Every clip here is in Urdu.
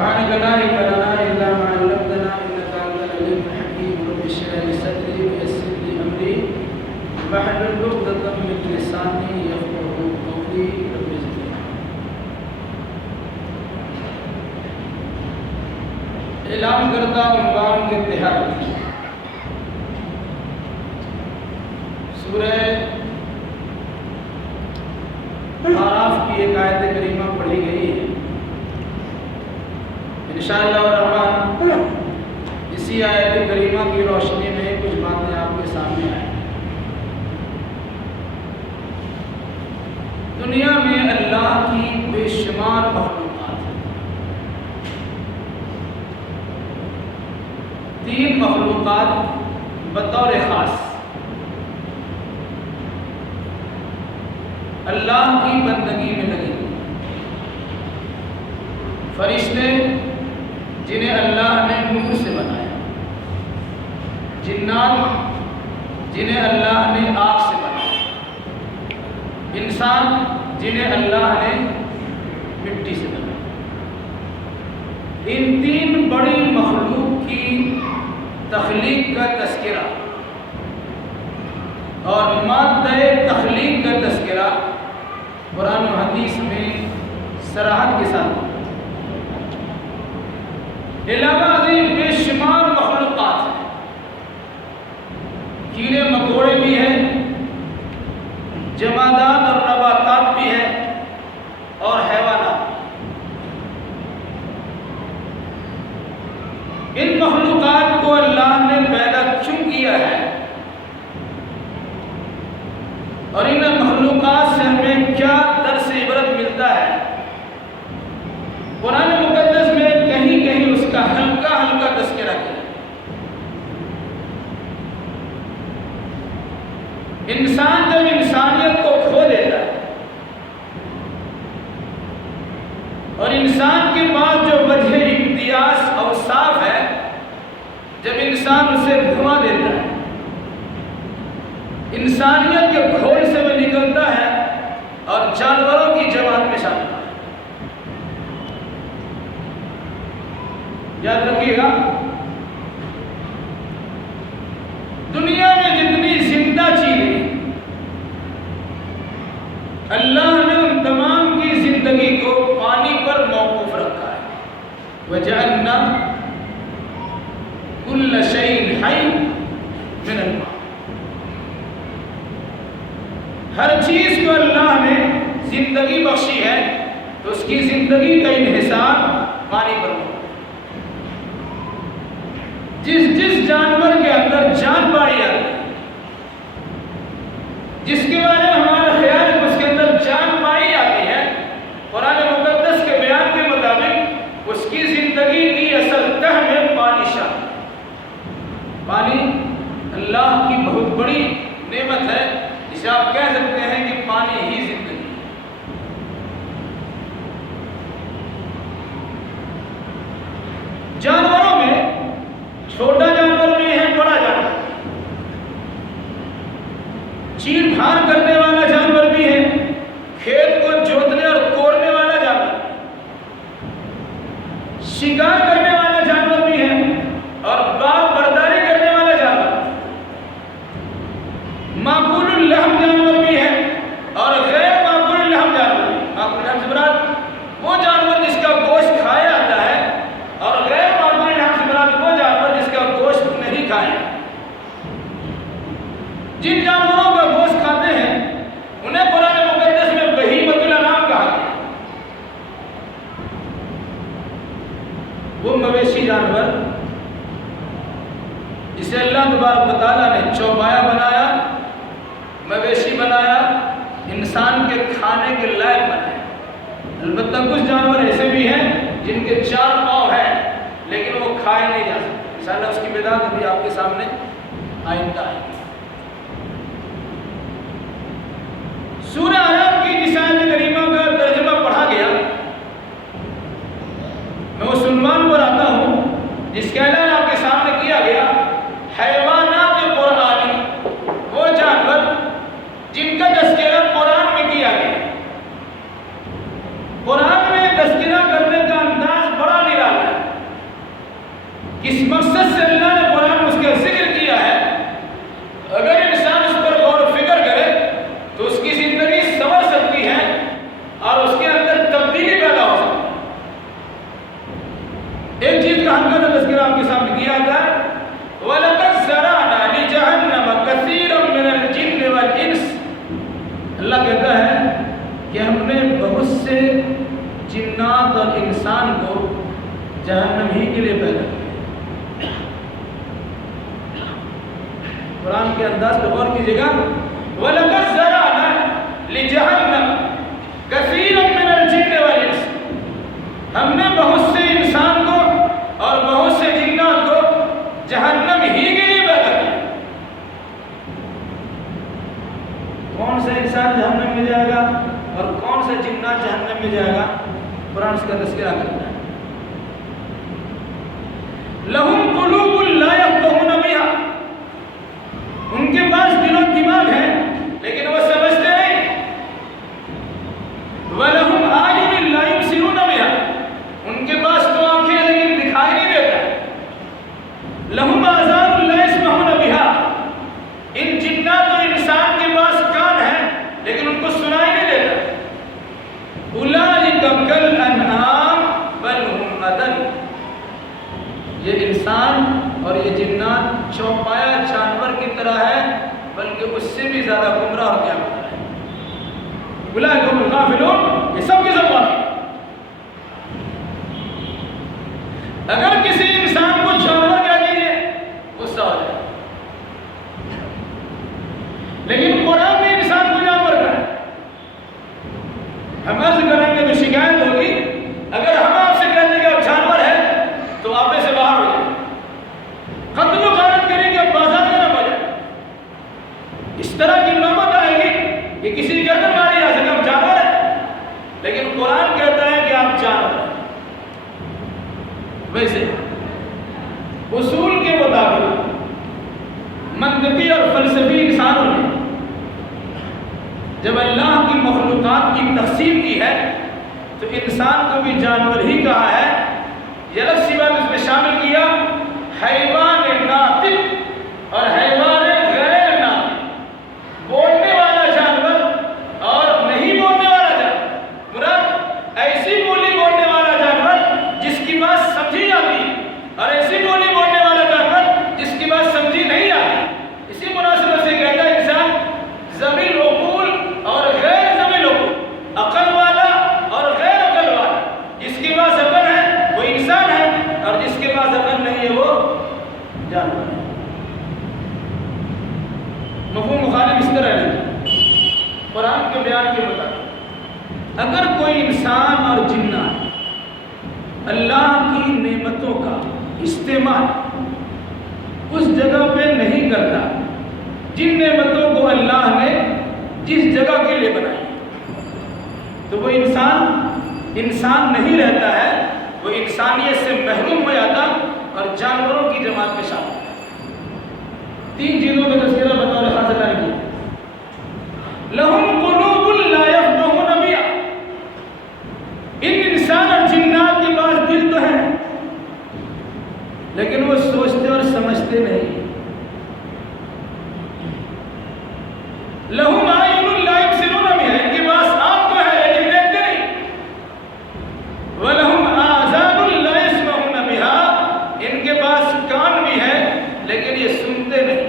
سبحانك لا علم لنا إلا ما علمتنا إنك أنت العليم الحكيم رب اشرح لي صدري ويسر لي أمري واحلل عقدة من لساني يفقهوا قولي رب زدني اعلان کرتا عنوان کے تحت سورہ اعراف کی ایک آیت کریمہ پڑھی گئی ہے۔ انشاءاللہ الرحمن اسی آیت کریمہ کی روشنی میں کچھ باتیں آپ کے سامنے آئیں۔ دنیا میں اللہ کی بے شمار مخلوقات ہیں۔ 3 مخلوقات بطور خاص اللہ کی بندگی میں لگے، فرشتے جنہیں اللہ نے نور سے بنایا، جنات جنہیں اللہ نے آگ سے بنایا، انسان جنہیں اللہ نے مٹی سے بنایا۔ ان 3 بڑی مخلوق کی تخلیق کا تذکرہ اور مادہ تخلیق کا تذکرہ قرآن و حدیث میں صراحت کے ساتھ علاوہ ازیں بے شمار مخلوقات ہیں۔ کیڑے مکوڑے بھی ہیں، جمادات اور نباتات بھی ہیں، اور حیوانات۔ ان مخلوقات کو اللہ نے پیدا کیوں کیا ہے اور ان مخلوقات سے ہمیں کیا درس عبرت ملتا ہے، قرآن مقدس میں کہیں کہیں اس کا ہلکا ہلکا تذکرہ کیا۔ انسان جب انسانیت کو کھو دیتا ہے اور انسان کے پاس جو وجہ امتیاز اوصاف ہے، جب انسان اسے گھما دیتا ہے، انسانیت کے گھول سے وہ نکلتا ہے اور جانوروں کی جماعت میں شامل ہوتا ہے۔ یاد رکھیے گا، دنیا میں جتنی زندہ چیزیں اللہ نے ان تمام کی زندگی کو پانی پر موقوف رکھا ہے۔ وَجَعَلْنَا كُلَّ شَيْءٍ حَيٍّ مِنَ الْمَاءِ، ہر چیز کو اللہ نے زندگی بخشی ہے تو اس کی زندگی کا انحصار پانی پر ہو۔ جس جس جانور کے اندر جان پائی جاتی ہے، جس کے بارے میں ہمارا خیال ہے اس کے اندر جان پائی جاتی ہے، قرآن مقدس کے بیان کے مطابق اس کی زندگی کی اصل تہ میں پانی شامل ہے۔ پانی اللہ کی بہت بڑی نعمت ہے، جسے آپ کہہ سکتے ہیں کہ پانی ہی زندگی ہے۔ جانوروں میں چھوٹا جانور بھی ہے، بڑا جانور، چیر پھاڑ کرنے والا جانور بھی ہے، کھیت کو جوتنے اور کوڑنے والا جانور، شکار کرنے والا جانور بھی ہے، اور باغ برداری کرنے والا جانور، معقول اللحم جانور بھی ہے اور غیر معقول اللحم جانور بھی۔ معقول اللحم سے مراد وہ جانور جس کا گوشت کھایا جاتا ہے، اور غیر معقول اللحم سے مراد وہ جانور جس کا گوشت نہیں کھایا۔ جن جانوروں کا گوشت کھاتے ہیں انہیں قرآن مقدس میں بہیمۃ الانعام کہا گیا۔ وہ مویشی جانور جسے اللہ تبارک و تعالیٰ نے چوپایا بنایا، مویشی بنایا، انسان کے کھانے کے لائق بنایا۔ البتہ کچھ جانور ایسے بھی ہیں جن کے 4 پاؤں ہیں لیکن وہ کھائے نہیں جا سکتے۔ انشاءاللہ اس کی بدعت ابھی آپ کے سامنے آئندہ ہے۔ سورہ اعراف کی جس آیت کریمہ کا ترجمہ پڑھا گیا، میں اس عنوان پر آتا ہوں جس کا اعلان آپ کے سامنے کیا گیا، حیوانات قرآنی، وہ جانور جن کا تذکرہ قرآن میں کیا گیا۔ قرآن میں تذکرہ کرنے کا انداز بڑا نرالا کس مقصد سے اللہ نے قرآن میں اس کا ذکر کیا ہے، اگر انسان اس پر غور و فکر کرے تو اس کی زندگی سنور سکتی ہے اور اس کے اندر تبدیلی پیدا ہو سکتی ہے۔ ایک چیز کا ہلکا سا تذکرہ آپ کے سامنے کیا تھا، وَلَقَدْ زَرَعْنَا لِجَهَنَّمَ كَثِيرًا مِنَ الْجِنِّ وَالْإِنسِ، اللہ کہتا ہے کہ ہم نے بہت سے جنات اور انسان کو جہنم ہی کے لیے پیدا کیا۔ قرآن کے انداز پہ غور کیجیے گا، وَلَقَدْ زَرَعْنَا لِجَهَنَّمَ كَثِيرًا مِنَ الْجِنِّ وَالْإِنسِ، ہم نے بہت سے انسان کو اور بہت سے جنات کو جہنم ہی کے لیے پیدا کیا۔ کون سا انسان جہنم میں جائے گا اور کون سا جنات جہنم میں جائے گا، قرآن اس کا تذکرہ کرتا ہے۔ لَهُمْ قُلُوبٌ لَا يَفْقَهُونَ بِهَا، ان کے پاس دل و دماغ ہے لیکن وہ سمجھتے نہیں۔ وَلَهُمْ أَعْيُنٌ لَا يُبْصِرُونَ بِهَا، ان کے پاس تو آنکھیں لیکن دکھائی نہیں دیتا۔ لَهُمْ آذَانٌ لَا يَسْمَعُونَ بِهَا، ان جنات و انسان کے پاس کان ہے لیکن ان کو سنائی نہیں دیتا۔ أُولَٰئِكَ كَالْأَنْعَامِ بَلْ هُمْ أَضَلُّ، یہ انسان اور یہ جنات چوپایا جانور کی طرح ہے بلکہ اس سے بھی زیادہ گمراہ اور کیا ہوتا ہے۔ أُولَٰئِكَ هُمُ الْغَافِلُونَ، یہ سب کے سب غافل۔ اگر کسی انسان کو جانور کہہ دیجیے غصہ ہو جائے، لیکن قرآن میں انسان کو جانور کہا ہے۔ ہم عرض کریں گے تو شکایت ہوگی، اگر ہم آپ سے کہتے ہیں کہ آپ جانور ہیں تو آپ میں سے باہر ہو جائیں، قتل و غارت کریں کہ آپ بازار میں نہ ہو جائیں، اس طرح کی نوبت آئے گی کہ کسی گردن ماری جا سکے آپ جانور ہیں، لیکن قرآن کہتا ہے کہ آپ جانور ہیں۔ ویسے اصول کے مطابق منطقی اور فلسفی انسانوں نے جب اللہ کی مخلوقات کی تقسیم کی ہے تو انسان کو بھی جانور ہی کہا ہے۔ یہ الگ سی بات اس میں شامل کیا حیوان ناطق اور حیوان غیر ناطق، بولنے والا جانور اور نہیں بولنے والا جانور۔ مراد ایسی بولی بولنے والا جانور جس کی بات سمجھی جاتی ہے اور ایسی بولی بولنے والا جانور جس کی بات سمجھی نہیں آتی۔ اسی مناسبت سے کہتا ہے انسان ذوی العقول اور غیر ذوی العقول، عقل والا اور غیر عقل والا، جس کے پاس عقل ہے وہ انسان ہے اور جس کے پاس عقل نہیں ہے وہ جانور ہے۔ مفہوم مخالف اس طرح نہیں، قرآن کے بیان کے مطابق اگر کوئی انسان اور جنات اللہ کی نعمتوں کا استعمال اس جگہ پہ نہیں کرتا جن نعمتوں کو اللہ نے جس جگہ کے لیے بنائی تو وہ انسان نہیں رہتا ہے، وہ انسانیت سے محروم ہو جاتا اور جانوروں کی جماعت میں شامل ہوتا۔ تین چیزوں کا تذکرہ بطور خاص اللہ نے کیا۔ لَهُمْ قُلُوبٌ لَا يَفْقَهُونَ بِهَا، ان انسان اور جنات کے پاس دل تو ہے لیکن وہ سوچتے اور سمجھتے نہیں۔ لَهُمْ أَعْيُنٌ لَا يُبْصِرُونَ بِهَا، ان کے پاس آنکھ تو ہے لیکن دیکھتے نہیں۔ وَلَهُمْ آذَانٌ لَا يَسْمَعُونَ بِهَا، ان کے پاس کان بھی ہے لیکن یہ سنتے نہیں۔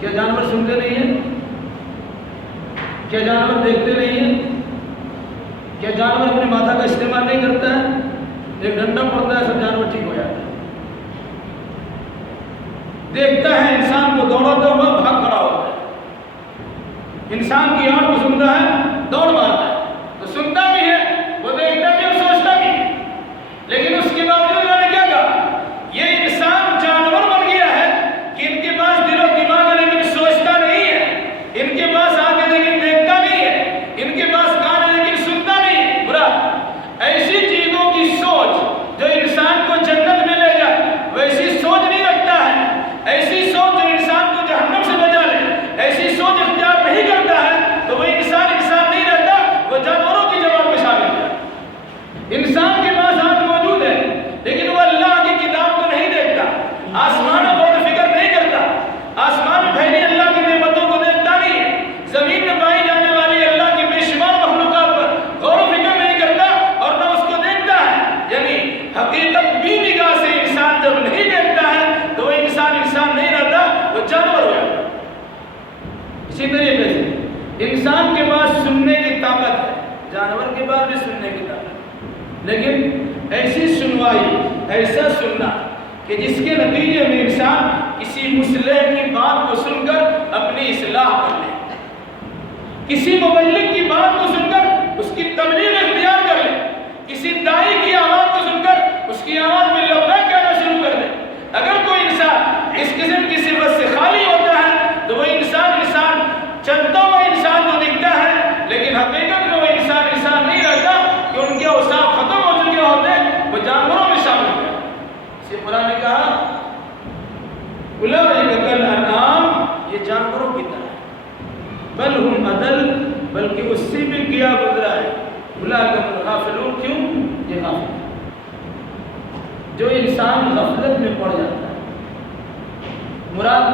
کیا جانور سنتے نہیں ہیں؟ کیا جانور دیکھتے نہیں ہیں؟ کیا جانور اپنے ماتھا کا استعمال نہیں کرتا ہے؟ ایک ڈنڈا پڑتا ہے سب جانور ٹھیک ہو جاتا ہے۔ دیکھتا ہے انسان کو دوڑاتا ہوا بھاگ کھڑا ہوتا ہے، انسان کی آنکھ کو سنتا ہے دوڑ مارتا ہے، تو سنتا بھی ہے وہ دیکھتا بھی اور سوچتا بھی، لیکن اس کے باوجود انہوں نے کیا کہا؟ یہ انسان جانور بن گیا ہے کہ ان کے پاس دل و دماغ ہے لیکن سوچتا نہیں ہے، ان کے پاس آنکھ ہے لیکن دیکھتا نہیں ہے، ان کے پاس کان ہے لیکن سنتا نہیں ہے۔ برا ایسی چیزوں کی سوچ جو انسان کو جنت میں لے جائے ویسی سوچ نہیں رکھتا ہے، ایسی سوچ جو انسان کو جہنم سے بچا لے ایسی سوچ اختیار نہیں کرتا ہے، تو وہ انسان نہیں رہتا، جانور کے بعد بھی سننے کی طاقت، لیکن ایسی سنوائی، ایسا سننا کہ جس کے نتیجے میں انسان کسی مصلح کی بات کو سن کر اپنی اصلاح کر لے، کسی مبلغ کی بات کو سن کر اس کی تبلیغ اختیار کر لے، کسی داعی کی آواز کو سن کر اس کی آواز میں لبیک کہنا شروع کر دے۔ اگر کوئی انسان اس قسم کی صفت سے خالی ہوتا ہے تو وہ انسان چلتا ہوا انسان تو دکھتا ہے، لیکن حقیقت میں وہ انسان نہیں رہتا، کہ ان کے اوصاف ختم ہو چکے ہوتے، وہ جانوروں میں شامل ہوتے ہیں۔ اسی قرآن نے کہا اولئک کالانعام، یہ جانوروں کی طرح ہے، بل ہم اضل، بلکہ اس سے بھی کیا گزرا ہے، اولئک هم الغافلون، کیوں؟ یہ غافل، جو انسان غفلت میں پڑ جاتا ہے۔ مراد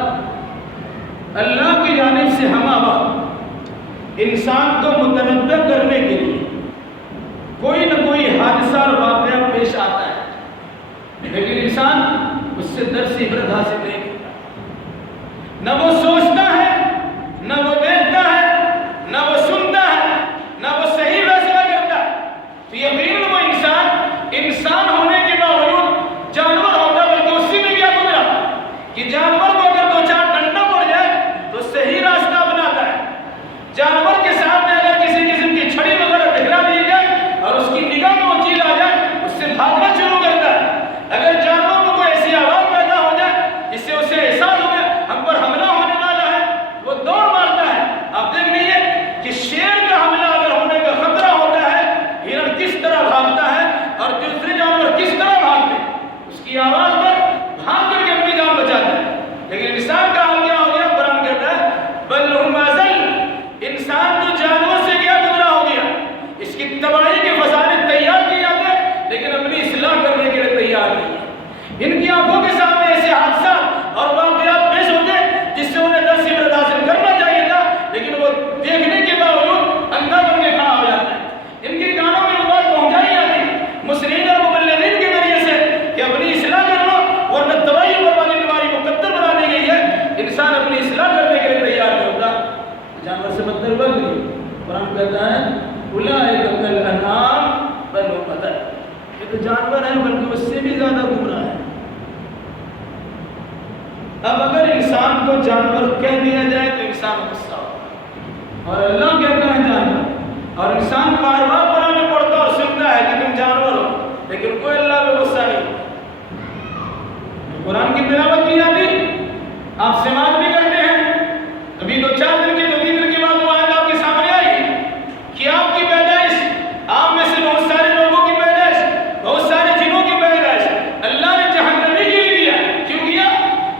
اللہ کی جانب سے ہمہ وقت انسان کو متنبہ کرنے کے لیے کوئی نہ کوئی حادثہ اور واقعہ پیش آتا ہے، لیکن انسان اس سے درس عبرت حاصل نہیں کرتا، نہ وہ سوچتا ہے، نہ وہ دیکھتا ہے، نہ وہ سنتا ہے، نہ وہ صحیح فیصلہ کرتا ہے۔ تو یقیناً وہ انسان ہونے کے باوجود جانور ہوتا، بلکہ اس سے بھی کیا گزرا کہ جانور کو اگر دو چار ڈنڈا پڑ جائے تو صحیح راستہ بناتا ہے۔ جانور کے سامنے اگر کسی قسم کی چھڑی وغیرہ دکھلا دی جائے اور اس کی نگاہ میں وہ چیز آ جائے، اس سے بھاگنا شروع کرتا ہے۔ اگر جانور کو کوئی ایسی آواز پیدا ہو جائے جس سے اسے احساس ہو جائے ہم پر حملہ ہونے والا ہے، وہ دوڑ مارتا ہے۔ آپ دیکھ لیجیے کہ شیر کا حملہ اگر ہونے کا خطرہ ہوتا ہے، ہرن کس طرح بھاگتا ہے اور دوسرے جانور کس طرح بھاگتے ہیں، اس کی آواز پر بھاگ کر کے اپنی جان بچاتا ہے۔ لیکن انسان کا حال کیا ہو گیا؟ قرآن کہتا ہے بل ہم اضل، انسان تو جانور سے کیا گزرا ہو گیا، اس کی تباہی کے فسانے تیار کیے جاتے ہیں لیکن اپنی اصلاح کرنے کے لیے تیار نہیں ہے۔ ان کی آنکھوں کے سامنے ایسے حادثات اور واقعات پیش ہوتے ہیں جس سے انہیں درس عبرت حاصل کرنا چاہیے تھا، لیکن وہ دیکھنے کے باوجود اندھا بن کے کھڑا ہو جاتا ہے۔ ان کے کانوں میں وہ بات پہنچائی جاتی مسلمین اور مبلغین کے ذریعے سے کہ اپنی اصلاح کر لو، ورنہ تباہی اور بربادی تمہاری مقدر بنا دی گئی ہے۔ انسان اپنی اصلاح کرنے کے لیے تیار نہیں ہوتا، جانور سے بدتر بن گئی۔ قرآن کہتا ہے اولئک کالانعام بل ہم اضل، یہ تو جانور ہیں بلکہ اس سے بھی زیادہ گمراہ ہے۔ اب اگر انسان کو جانور کہہ دیا جائے تو انسان غصہ ہوتا ہے، اور اللہ کہتا ہے جانور، اور انسان بار بار قرآن میں پڑھتا اور سنتا ہے کہ تم جانور ہو، لیکن کوئی اللہ پہ غصہ نہیں۔ قرآن کی تلاوت کی جاتی، آپ سماعت بھی کرتے ہیں، ابھی دو چار دن کے دو تین دن کے بعد وہ آیت آپ کے سامنے آئے گی کہ آپ کی پیدائش، آپ میں سے بہت سارے لوگوں کی پیدائش، بہت سارے جنوں کی پیدائش اللہ نے جہنمی کے لیے کیا۔ کیوں کیا؟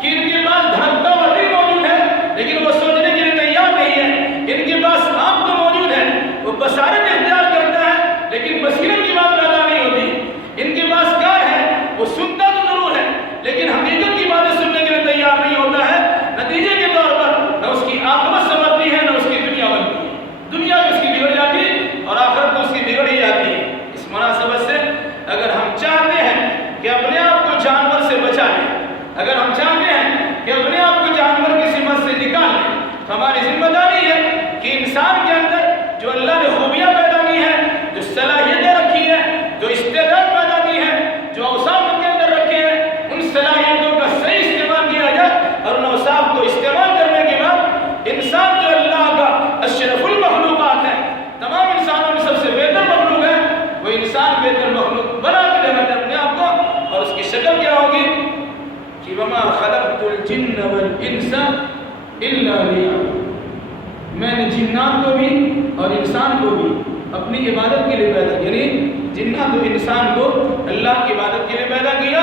کہ ان کے پاس دھڑکتا ہوا دل موجود ہے لیکن وہ سوچنے کے لیے تیار نہیں ہے، ان کے پاس آنکھ تو موجود ہے، وہ بصارت اختیار کرتا ہے لیکن بصیرت کی بات پیدا نہیں ہوتی، ان کے پاس کار ہے، وہ سنتا تو ضرور ہے لیکن حقیقت کی باتیں سننے کے لیے تیار نہیں ہوتا ہے۔ نتیجے کے طور پر نہ اس کی آخرت سنورتی ہے، نہ اس کی دنیا بنتی ہے، دنیا میں اس کی بگڑ جاتی ہے اور آخرت میں اس کی بگڑ ہی جاتی ہے۔ اس مناسبت سے اگر ہم چاہتے ہیں کہ اپنے آپ کو جانور سے بچا لیں، اگر ہم چاہتے ہیں کہ اپنے آپ کو جانور کی صفت سے نکال لیں، تو ہماری ذمہ داری ہے کہ انسان کے اندر جو اللہ نے خوبیاں پیدا کی ہیں، جو صلاحیتیں رکھی ہیں، جو استعداد پیدا کی ہیں، جو اوصاف ان کے اندر رکھے ہیں، ان صلاحیتوں کا صحیح استعمال کیا جائے، اور ان اوصاف کو استعمال کرنے کے بعد انسان جو اللہ کا اشرف المخلوقات ہے، تمام انسانوں میں سب سے بہتر مخلوق ہے، وہ انسان بہتر مخلوق بنا کے دینا اپنے آپ کو، اور اس کی شکل کیا ہوگی کہ وما خلقت الجن والانس الا لیعبدون، میں نے جنات کو بھی اور انسان کو بھی اپنی عبادت کے لیے پیدا کیا، یعنی جنات و انسان کو اللہ کی عبادت کے لیے پیدا کیا۔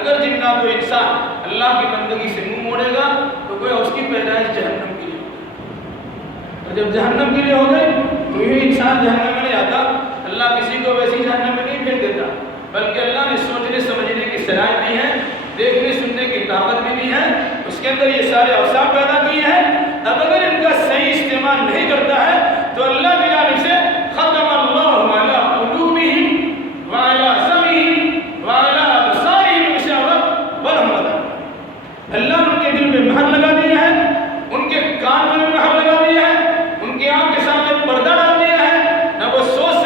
اگر جنات و انسان اللہ کی بندگی سے منہ موڑے گا تو کوئی اس کی پیدائش جہنم کے لیے، اور جب جہنم کے لیے ہو گئے تو یہ انسان جہنم میں نہیں آتا، اللہ کسی کو ویسی جہنم میں نہیں پھینک دیتا، بلکہ اللہ نے سوچنے سمجھنے کی صلاحیت دی ہے، دیکھنے سننے کی طاقت بھی دی ہے، اس کے اندر یہ سارے اوصاف پیدا کیے ہیں۔ اب اگر ان کا صحیح استعمال نہیں کرتا ہے تو اللہ کی جانب سے ختم اللہ علی قلوبہم وعلی سمعہم وعلی ابصارہم غشاوۃ ولہم عذاب، اللہ نے ان کے دل میں مہر لگا دیا ہے، ان کے کان میں مہر لگا دیا ہے، ان کے آنکھ کے سامنے پردہ ڈال دیا ہے، نہ وہ سوچ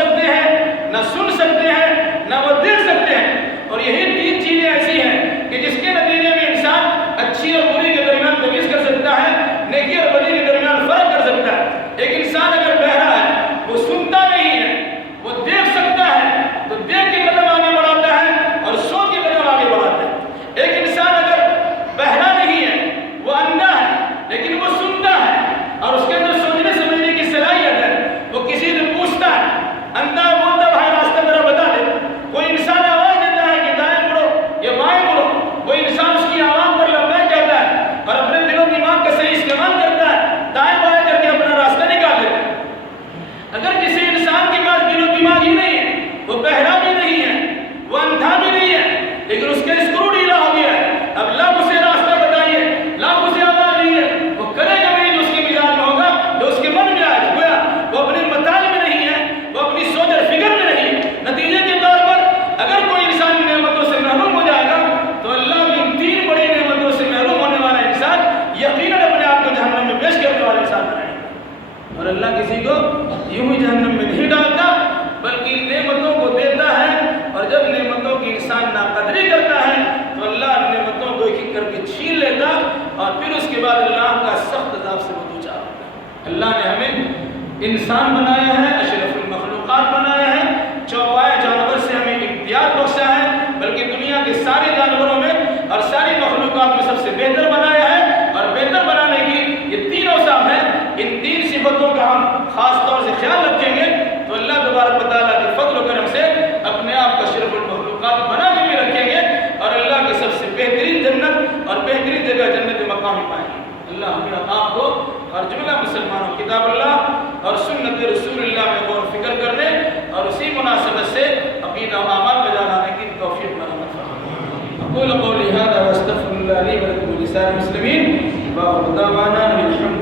انسان بنایا ہے، اشرف المخلوقات بنایا ہے، چوپائے جانور سے ہمیں امتیاز بخشا ہے، بلکہ دنیا کے سارے جانوروں میں اور ساری مخلوقات میں سب سے بہتر بنایا ہے۔ اور بہتر بنانے کی یہ تین اوصاف ہیں، ان تین صفتوں کا ہم خاص طور سے خیال رکھیں گے تو اللہ تبارک و تعالیٰ کے فضل و کرم سے اپنے آپ کو اشرف المخلوقات بنا کے بھی رکھیں گے اور اللہ کے سب سے بہترین جنت اور بہترین جگہ جنت مقام ہی پائیں گے۔ اللہ ہمیں آپ کو اور جملہ مسلمانوں کتاب اللہ اور سنت رسول اللہ میں غور و فکر کرنے اور اسی مناسبت سے عقیدہ و اعمال پہ جانے کی توفیق مرحمت فرمائے۔ اقول قولی ھذا واستغفر اللہ لی ولکم ولسائر المسلمین وآخر دعوانا الحمد